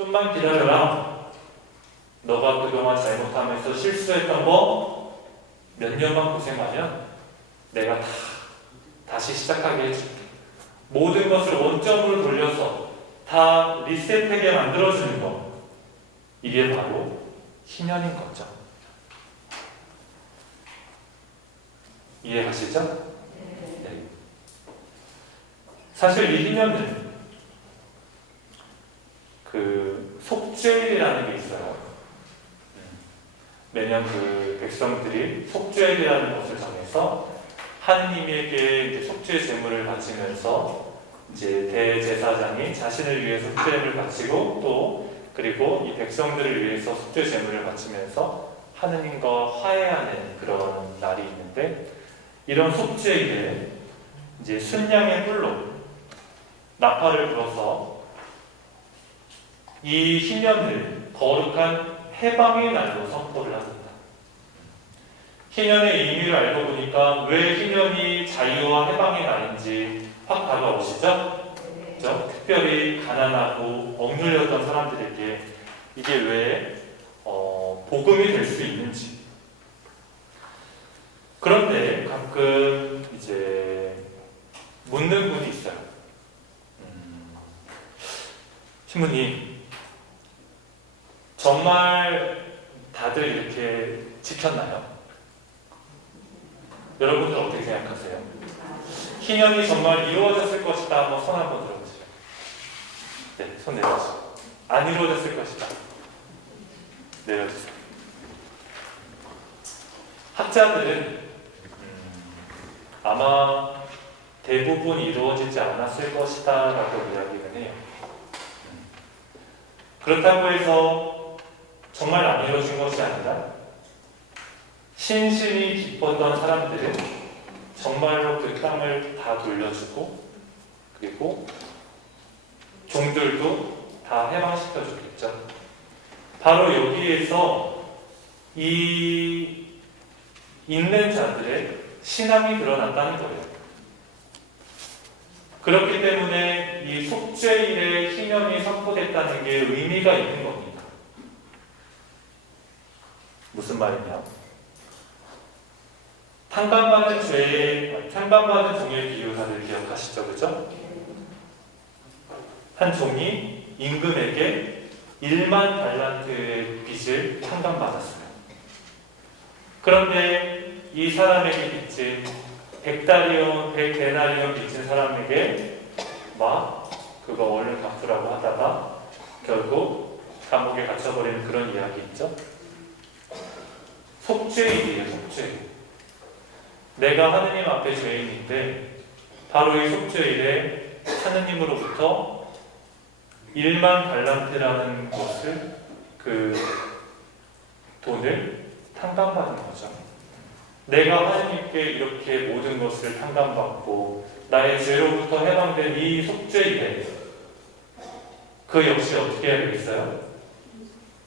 좀만 기다려라. 너가 그동안 잘못하면서 실수했던 거 몇 년만 고생하면 내가 다시 시작하게 해줄게. 모든 것을 원점으로 돌려서 다 리셋하게 만들어주는 거. 이게 바로 희년인 거죠. 이해가시죠? 네. 사실 이 희년은 그 속죄일이라는 게 있어요. 매년 그 백성들이 속죄일이라는 것을 정해서 하느님에게 이제 속죄 제물을 바치면서 이제 대제사장이 자신을 위해서 속죄 제물을 바치고 또 그리고 이 백성들을 위해서 속죄 제물을 바치면서 하느님과 화해하는 그런 날이 있는데, 이런 속죄일에 이제 순양의 뿔로 나팔을 불어서 이 희년을 거룩한 해방의 날로 선포를 합니다. 희년의 의미를 알고 보니까 왜 희년이 자유와 해방의 날인지 확 다가오시죠? 그렇죠? 특별히 가난하고 억눌렸던 사람들에게 이게 왜 복음이 될 수 있는지. 그런데 가끔 이제 묻는 분이 있어요. 신부님, 정말 다들 이렇게 지켰나요? 여러분들 어떻게 생각하세요? 희년이 정말 이루어졌을 것이다. 한번 손 한번 들어보세요. 네, 손 내려주세요. 안 이루어졌을 것이다. 내려주세요. 학자들은 아마 대부분 이루어지지 않았을 것이다 라고 이야기를 해요. 그렇다고 해서 정말 안 이루어진 것이 아니라 신심이 기뻤던 사람들은 정말로 그 땅을 다 돌려주고 그리고 종들도 다 해방시켜줬겠죠. 바로 여기에서 이 있는 자들의 신앙이 드러났다는 거예요. 그렇기 때문에 이 속죄일의 희년이 선포됐다는 게 의미가 있는 겁니다. 무슨 말이냐? 탕감받은 종의 비유 다들 기억하시죠? 그죠? 한 종이 임금에게 1만 달란트의 빚을 탕감받았어요. 그런데 이 사람에게 빚진 100데나리온 빚진 사람에게 막 그거 얼른 갚으라고 하다가 결국 감옥에 갇혀버리는 그런 이야기 있죠? 속죄일이에요, 속죄일. 내가 하느님 앞에 죄인인데 바로 이 속죄일에 하느님으로부터 1만 달란트라는 것을 그 돈을 탕감받는 거죠. 내가 하느님께 이렇게 모든 것을 탕감받고 나의 죄로부터 해방된 이 속죄일에 그 역시 어떻게 해야 되겠어요?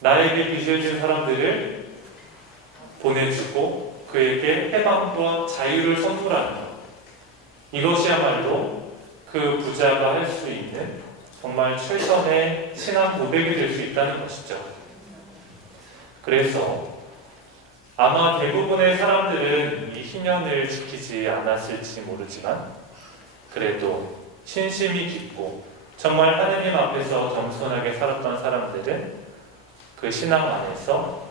나에게 빚을 진 사람들을 보내주고 그에게 해방과 자유를 선물하는 것. 이것이야말로 그 부자가 할 수 있는 정말 최선의 신앙 고백이 될 수 있다는 것이죠. 그래서 아마 대부분의 사람들은 이 희년을 지키지 않았을지 모르지만 그래도 신심이 깊고 정말 하느님 앞에서 겸손하게 살았던 사람들은 그 신앙 안에서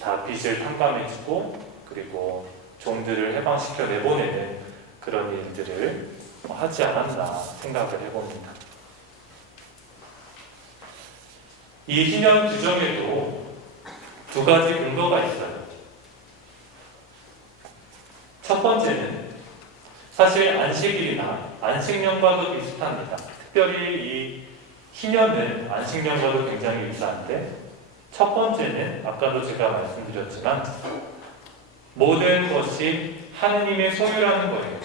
다 빚을 탕감해주고 그리고 종들을 해방시켜 내보내는 그런 일들을 하지 않았나 생각을 해봅니다. 이 희년 규정에도 두 가지 근거가 있어요. 첫 번째는 사실 안식일이나 안식년과도 비슷합니다. 특별히 이 희년은 안식년과도 굉장히 유사한데, 첫 번째는 아까도 제가 말씀드렸지만 모든 것이 하느님의 소유라는 거예요.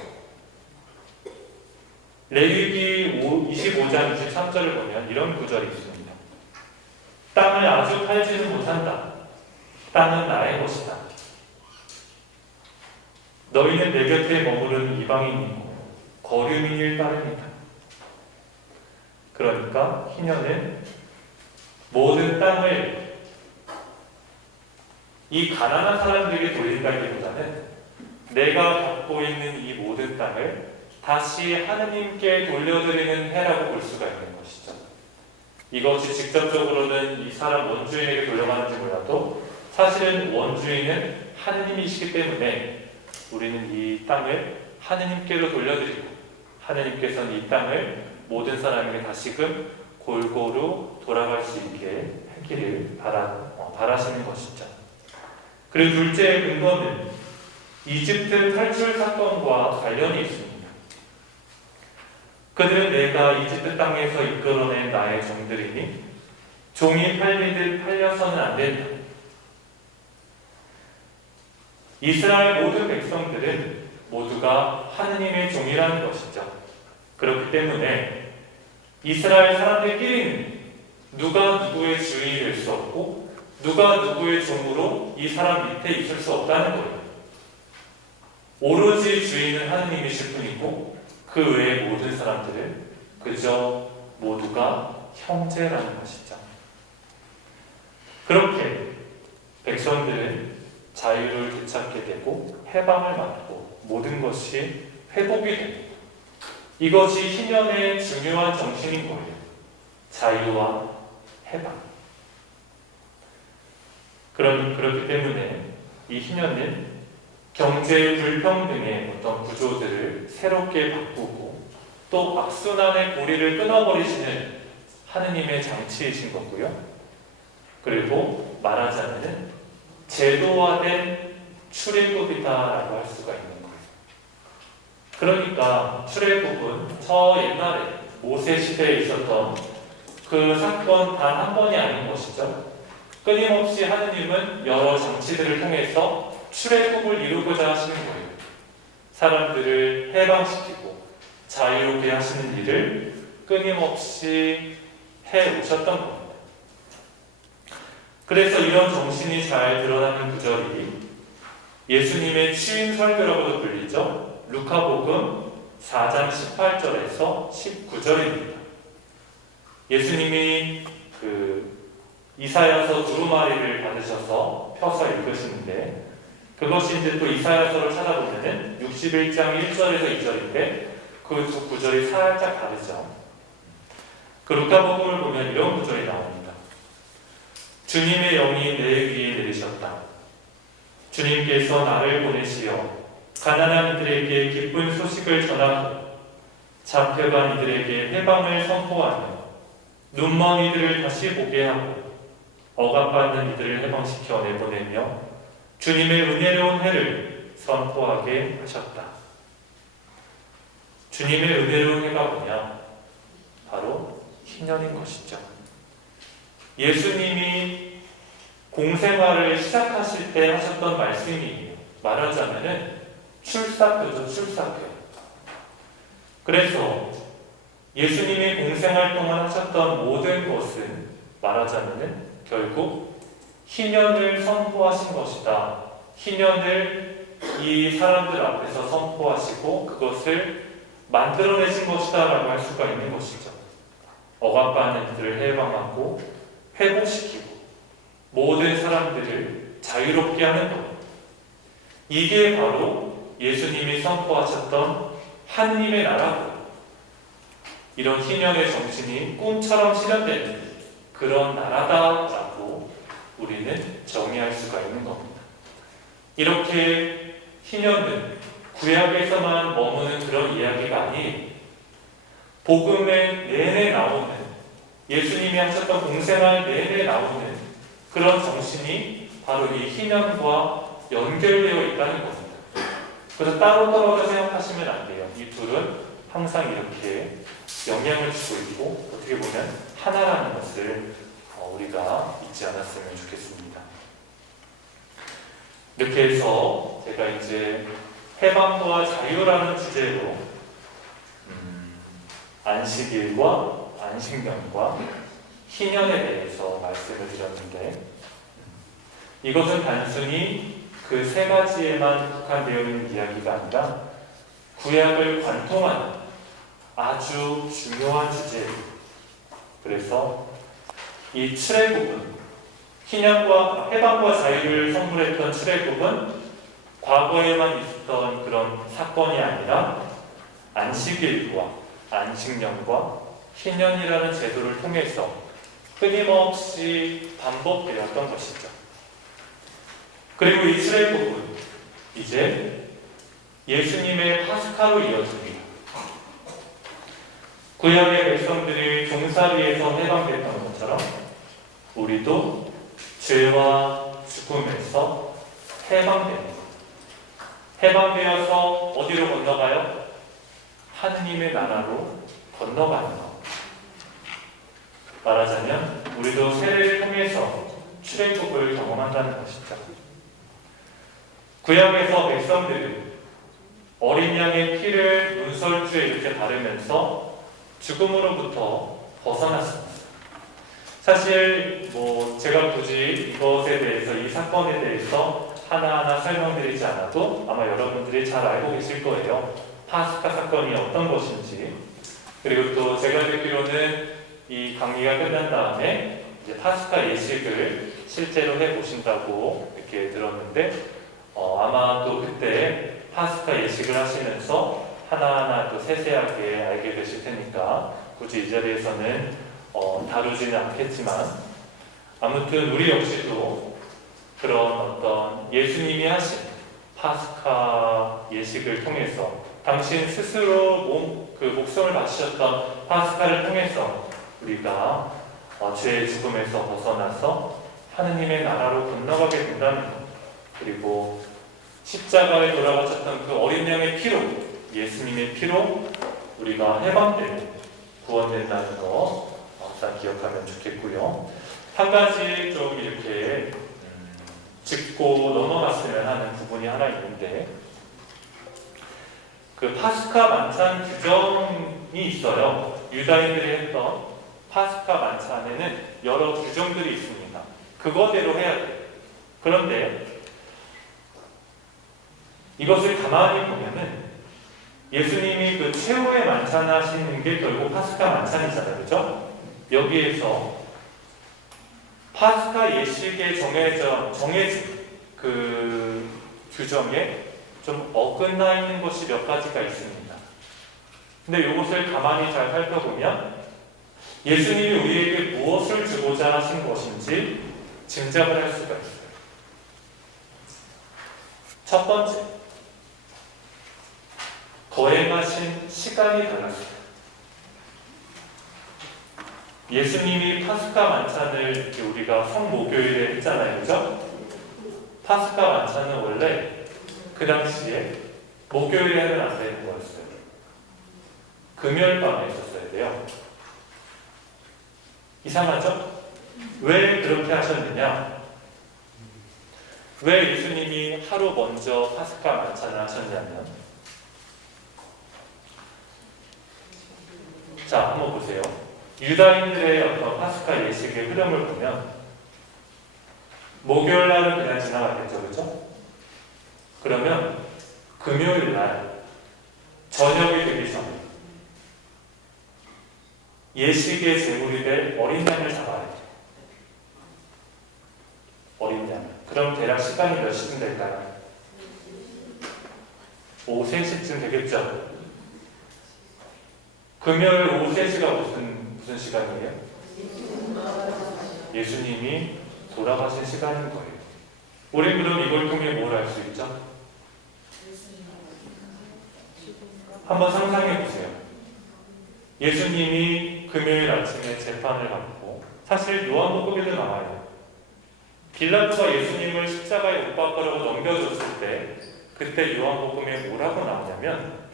레위기 25장 23절을 보면 이런 구절이 있습니다. 땅을 아주 팔지는 못한다. 땅은 나의 것이다. 너희는 내 곁에 머무르는 이방인이고 거류민일 따름이다. 그러니까 희년은 모든 땅을 이 가난한 사람들에게 돌린다기보다는 내가 갖고 있는 이 모든 땅을 다시 하느님께 돌려드리는 해라고 볼 수가 있는 것이죠. 이것이 직접적으로는 이 사람 원주인에게 돌려가는지 몰라도 사실은 원주인은 하느님이시기 때문에 우리는 이 땅을 하느님께로 돌려드리고 하느님께서는 이 땅을 모든 사람에게 다시금 골고루 돌아갈 수 있게 하기를 바라시는 것이죠. 그리고 둘째 근거는 이집트 탈출 사건과 관련이 있습니다. 그들은 내가 이집트 땅에서 이끌어낸 나의 종들이니 종이 팔리듯 팔려서는 안 된다. 이스라엘 모든 백성들은 모두가 하느님의 종이라는 것이죠. 그렇기 때문에 이스라엘 사람들끼리는 누가 누구의 주인이 될 수 없고 누가 누구의 종으로 이 사람 밑에 있을 수 없다는 거예요. 오로지 주인은 하느님이실 뿐이고 그 외의 모든 사람들은 그저 모두가 형제라는 것이죠. 그렇게 백성들은 자유를 되찾게 되고 해방을 받고 모든 것이 회복이 됩니다. 이것이 희년의 중요한 정신인 거예요. 자유와 해방. 그렇기 때문에 이 희년은 경제 불평등의 어떤 구조들을 새롭게 바꾸고 또 악순환의 고리를 끊어버리시는 하느님의 장치이신 거고요. 그리고 말하자면 제도화된 출애굽이다라고 할 수가 있는 거예요. 그러니까 출애굽은 저 옛날에 모세 시대에 있었던 그 사건 단 한 번이 아닌 것이죠. 끊임없이 하느님은 여러 장치들을 통해서 출애굽을 이루고자 하시는 거예요. 사람들을 해방시키고 자유롭게 하시는 일을 끊임없이 해오셨던 겁니다. 그래서 이런 정신이 잘 드러나는 구절이 예수님의 취임 설교라고도 불리죠. 루카복음 4장 18절에서 19절입니다. 예수님이 이사야서 두루마리를 받으셔서 펴서 읽으시는데 그것이 이제 또 이사야서를 찾아보면은 61장 1절에서 2절인데 그 두 구절이 살짝 다르죠. 그 루카복음을 보면 이런 구절이 나옵니다. 주님의 영이 내 위에 내리셨다. 주님께서 나를 보내시어 가난한 이들에게 기쁜 소식을 전하고 잡혀간 이들에게 해방을 선포하며 눈먼 이들을 다시 보게 하고 억압받는 이들을 해방시켜 내보내며 주님의 은혜로운 해를 선포하게 하셨다. 주님의 은혜로운 해가 뭐냐? 바로 희년인 것이죠. 예수님이 공생활을 시작하실 때 하셨던 말씀이 말하자면은 출사표죠, 출사표. 그래서 예수님이 공생활 동안 하셨던 모든 것은 말하자면은 결국 희년을 선포하신 것이다. 희년을 이 사람들 앞에서 선포하시고 그것을 만들어내신 것이다 라고 할 수가 있는 것이죠. 억압받는 이들을 해방하고 회복시키고 모든 사람들을 자유롭게 하는 것. 이게 바로 예수님이 선포하셨던 하느님의 나라고 이런 희년의 정신이 꿈처럼 실현되는 그런 나라다라고 우리는 정의할 수가 있는 겁니다. 이렇게 희년은 구약에서만 머무는 그런 이야기가 아닌 복음의 내내 나오는 예수님이 하셨던 공생활 내내 나오는 그런 정신이 바로 이 희년과 연결되어 있다는 겁니다. 그래서 따로 떨어져 생각하시면 안 돼요. 이 둘은 항상 이렇게 영향을 주고 있고 어떻게 보면 하나라는 것을 우리가 잊지 않았으면 좋겠습니다. 이렇게 해서 제가 이제 해방과 자유라는 주제로 안식일과 안식년과 희년에 대해서 말씀을 드렸는데 이것은 단순히 그 세 가지에만 국한되어 있는 이야기가 아니라 구약을 관통하는 아주 중요한 주제예요. 그래서 이 출애굽은 해방과 자유를 선물했던 출애굽은 과거에만 있었던 그런 사건이 아니라 안식일과 안식년과 희년이라는 제도를 통해서 끊임없이 반복되었던 것이죠. 그리고 이 출애굽은 이제 예수님의 파스카로 이어집니다. 구약의 백성들이 종살이에서 해방됐던 것처럼 우리도 죄와 죽음에서 해방됩니다. 해방되어서 어디로 건너가요? 하느님의 나라로 건너가는 것. 말하자면 우리도 세례를 통해서 출애굽을 경험한다는 것이죠. 구약에서 백성들은 어린 양의 피를 문설주에 이렇게 바르면서 죽음으로부터 벗어났습니다. 사실 제가 굳이 이것에 대해서, 이 사건에 대해서 하나하나 설명드리지 않아도 아마 여러분들이 잘 알고 계실 거예요. 파스카 사건이 어떤 것인지. 그리고 또 제가 듣기로는 이 강의가 끝난 다음에 이제 파스카 예식을 실제로 해보신다고 이렇게 들었는데 아마 또 그때 파스카 예식을 하시면서 하나하나 또 세세하게 알게 되실 테니까 굳이 이 자리에서는 다루지는 않겠지만, 아무튼 우리 역시도 그런 어떤 예수님이 하신 파스카 예식을 통해서 당신 스스로 목숨을 바치셨던 파스카를 통해서 우리가 죄의 죽음에서 벗어나서 하느님의 나라로 건너가게 된다는 것, 그리고 십자가에 돌아가셨던 그 어린 양의 피로, 예수님의 피로 우리가 해방되고 구원된다는 거 항상 기억하면 좋겠고요. 한 가지 좀 이렇게 짚고 넘어갔으면 하는 부분이 하나 있는데, 그 파스카 만찬 규정이 있어요. 유다인들이 했던 파스카 만찬에는 여러 규정들이 있습니다. 그거대로 해야 돼요. 그런데 이것을 가만히 보면은 예수님이 그 최후의 만찬 하시는 게 결국 파스카 만찬이잖아요. 그죠? 여기에서 파스카 예식에 정해진 그 규정에 좀 어긋나 있는 것이 몇 가지가 있습니다. 근데 이것을 가만히 잘 살펴보면 예수님이 우리에게 무엇을 주고자 하신 것인지 짐작을 할 수가 있어요. 첫 번째, 거행하신 시간이 달랐어요. 예수님이 파스카 만찬을 이렇게 우리가 성목요일에 했잖아요. 그죠? 파스카 만찬은 원래 그 당시에 목요일에 하면 안 되는 거였어요. 금요일 밤에 있었어야 돼요. 이상하죠? 왜 그렇게 하셨느냐? 왜 예수님이 하루 먼저 파스카 만찬을 하셨냐면, 자, 한번 보세요. 유다인들의 어떤 파스카 예식의 흐름을 보면 목요일 날은 그냥 지나갔겠죠, 그렇죠? 그러면 금요일 날 저녁이 되기 전에 예식의 제물이 될 어린 양을 잡아야 돼요. 어린 양. 그럼 대략 시간이 몇 시쯤 될까요? 오후 3시쯤 되겠죠? 금요일 오후 3시가 무슨 시간이에요? 예수님이 돌아가신 시간인 거예요. 우리 그럼 이걸 통해 뭘 알 수 있죠? 한번 상상해 보세요. 예수님이 금요일 아침에 재판을 받고, 사실 요한복음에도 나와요. 빌라도가 예수님을 십자가에 못 박으라고 넘겨줬을 때, 그때 요한복음에 뭐라고 나오냐면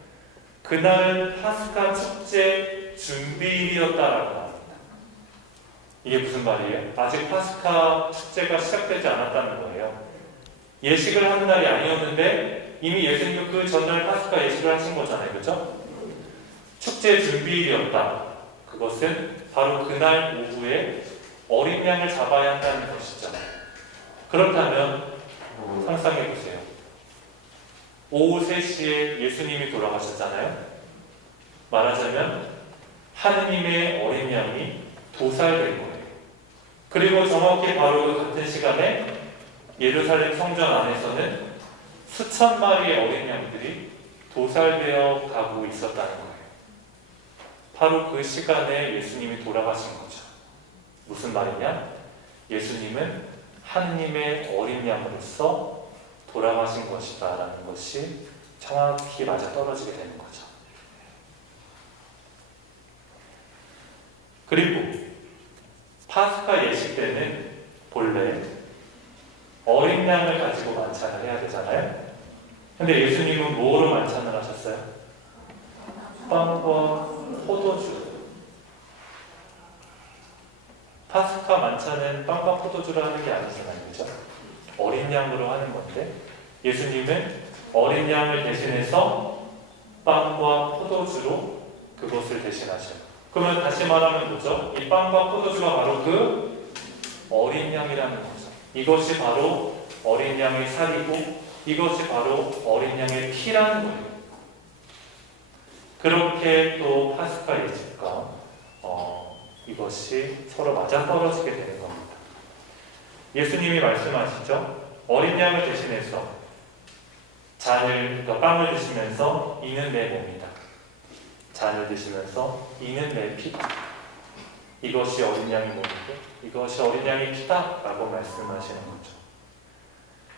그날은 파스카 축제 준비일이었다라고 나옵니다. 이게 무슨 말이에요? 아직 파스카 축제가 시작되지 않았다는 거예요. 예식을 하는 날이 아니었는데 이미 예수님은 그 전날 파스카 예식을 하신 거잖아요. 그렇죠? 축제 준비일이었다. 그것은 바로 그날 오후에 어린 양을 잡아야 한다는 것이죠. 그렇다면 상상해 보세요. 오후 3시에 예수님이 돌아가셨잖아요. 말하자면 하느님의 어린 양이 도살된 거예요. 그리고 정확히 바로 그 같은 시간에 예루살렘 성전 안에서는 수천 마리의 어린 양들이 도살되어 가고 있었다는 거예요. 바로 그 시간에 예수님이 돌아가신 거죠. 무슨 말이냐? 예수님은 하느님의 어린 양으로서 돌아가신 것이다 라는 것이 정확히 맞아떨어지게 되는 거죠. 그리고 파스카 예식 때는 본래 어린 양을 가지고 만찬을 해야 되잖아요. 근데 예수님은 뭐로 만찬을 하셨어요? 빵과 포도주. 파스카 만찬은 빵과 포도주로 하는 게 아니잖아요, 그죠? 어린 양으로 하는 건데 예수님은 어린 양을 대신해서 빵과 포도주로 그것을 대신하셔요. 그러면 다시 말하면 뭐죠? 이 빵과 포도주가 바로 그 어린 양이라는 거죠. 이것이 바로 어린 양의 살이고 이것이 바로 어린 양의 피라는 거예요. 그렇게 또 파스카 예식과 이것이 서로 맞아떨어지게 되는 겁니다. 예수님이 말씀하시죠. 어린 양을 대신해서 그러니까 빵을 드시면서 이는 내 몸이다. 잔을 드시면서 이는 내 피다. 이것이 어린 양의 몸이고 이것이 어린 양의 피다 라고 말씀하시는 거죠.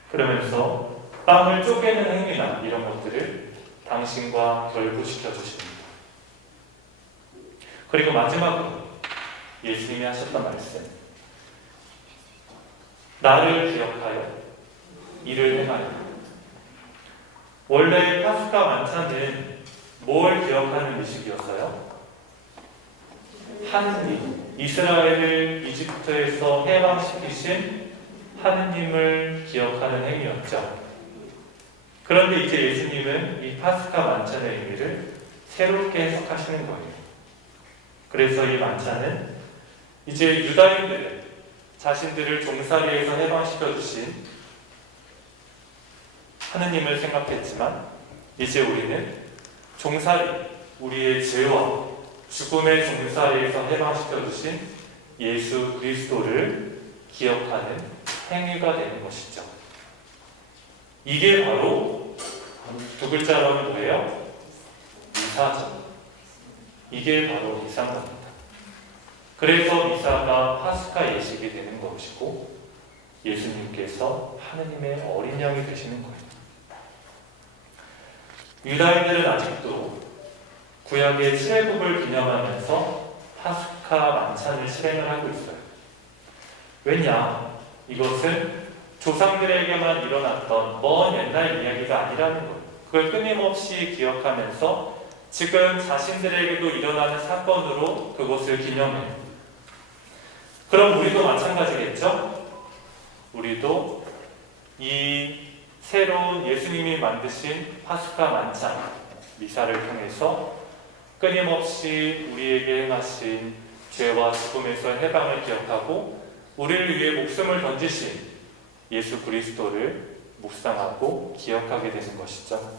그러면서 빵을 쪼개는 행위나 이런 것들을 당신과 결부시켜 주십니다. 그리고 마지막으로 예수님이 하셨던 말씀, 나를 기억하여 이를 행하여. 원래 파스카 만찬은 뭘 기억하는 의식이었어요? 하느님, 이스라엘을 이집트에서 해방시키신 하느님을 기억하는 행위였죠. 그런데 이제 예수님은 이 파스카 만찬의 의미를 새롭게 해석하시는 거예요. 그래서 이 만찬은 이제 유다인들은 자신들을 종살이에서 해방시켜 주신 하느님을 생각했지만 이제 우리는 종살이, 우리의 죄와 죽음의 종살이에서 해방시켜 주신 예수 그리스도를 기억하는 행위가 되는 것이죠. 이게 바로 두 글자로 하면 뭐예요? 미사죠. 이게 바로 미사인 겁니다. 그래서 미사가 파스카 예식이 되는 것이고 예수님께서 하느님의 어린 양이 되시는 거예요. 유다인들은 아직도 구약의 출애굽을 기념하면서 파스카 만찬을 실행을 하고 있어요. 왜냐? 이것은 조상들에게만 일어났던 먼 옛날 이야기가 아니라는 거예요. 그걸 끊임없이 기억하면서 지금 자신들에게도 일어나는 사건으로 그것을 기념해요. 그럼 우리도 마찬가지겠죠? 우리도 이 새로운 예수님이 만드신 파스카 만찬 미사를 통해서 끊임없이 우리에게 행하신 죄와 죽음에서 해방을 기억하고 우리를 위해 목숨을 던지신 예수 그리스도를 묵상하고 기억하게 되는 것이죠.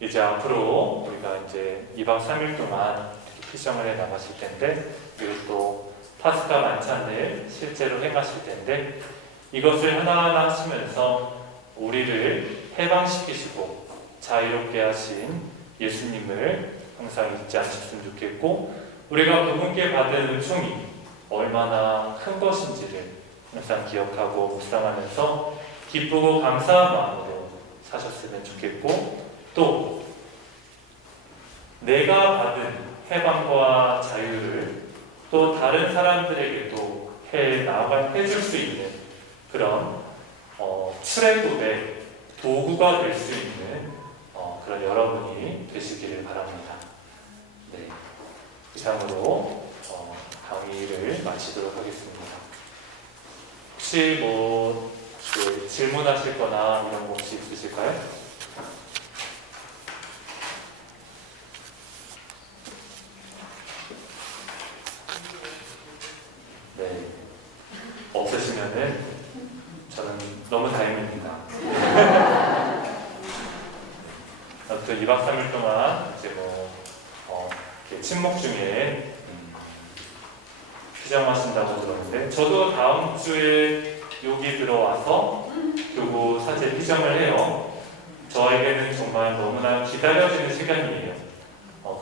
이제 앞으로 우리가 이제 2박 3일 동안 피정을 해 나가실 텐데 그리고 또 파스카 만찬을 실제로 행하실 텐데 이것을 하나하나 하시면서 우리를 해방시키시고 자유롭게 하신 예수님을 항상 잊지 않으셨으면 좋겠고 우리가 그분께 받은 은총이 얼마나 큰 것인지를 항상 기억하고 묵상하면서 기쁘고 감사한 마음으로 사셨으면 좋겠고 또 내가 받은 해방과 자유를 또 다른 사람들에게도 해줄 수 있는 그런 출애굽의 도구가 될 수 있는 그런 여러분이 되시기를 바랍니다. 네, 이상으로 강의를 마치도록 하겠습니다. 혹시 질문하실 거나 이런 거 혹시 있으실까요? 네, 없으시면은 저는 너무 다행입니다. 아무튼 2박 3일 동안 이제 침묵 중에 피정하신다고 들었는데 저도 다음 주에 여기 들어와서 요거 사제 피정을 해요. 저에게는 정말 너무나 기다려지는 시간이에요.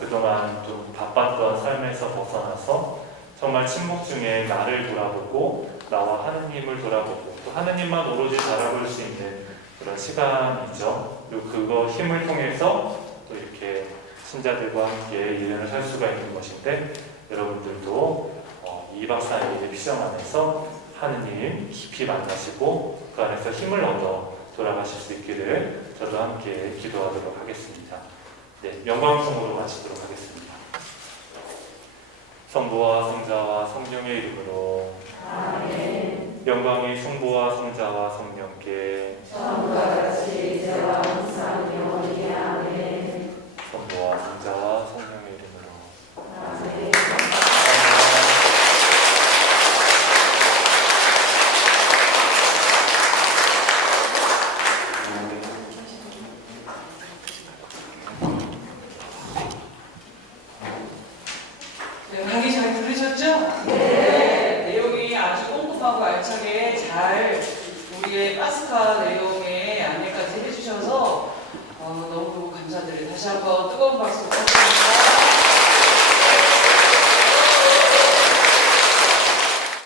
그동안 좀 바빴던 삶에서 벗어나서 정말 침묵 중에 나를 돌아보고 나와 하느님을 돌아보고 또 하느님만 오로지 바라볼 수 있는 그런 시간이죠. 그리고 그거 힘을 통해서 또 이렇게 신자들과 함께 일을 할 수가 있는 것인데 여러분들도 2박 4일의 피정 안에서 하느님 깊이 만나시고 그 안에서 힘을 얻어 돌아가실 수 있기를 저도 함께 기도하도록 하겠습니다. 네, 영광송으로 마치도록 하겠습니다. 성부와 성자와 성령의 이름으로 아멘. 영광이 성부와 성자와 성령께 처음과 같이 이제와 항상 영원히 아멘. 성부와 성자와 성령의 이름으로 아멘. 강의 잘 들으셨죠? 네. 내용이 아주 꼼꼼하고 알차게 잘 우리의 파스카 내용의 안내까지 해주셔서 너무 감사드려요. 다시 한번 뜨거운 박수.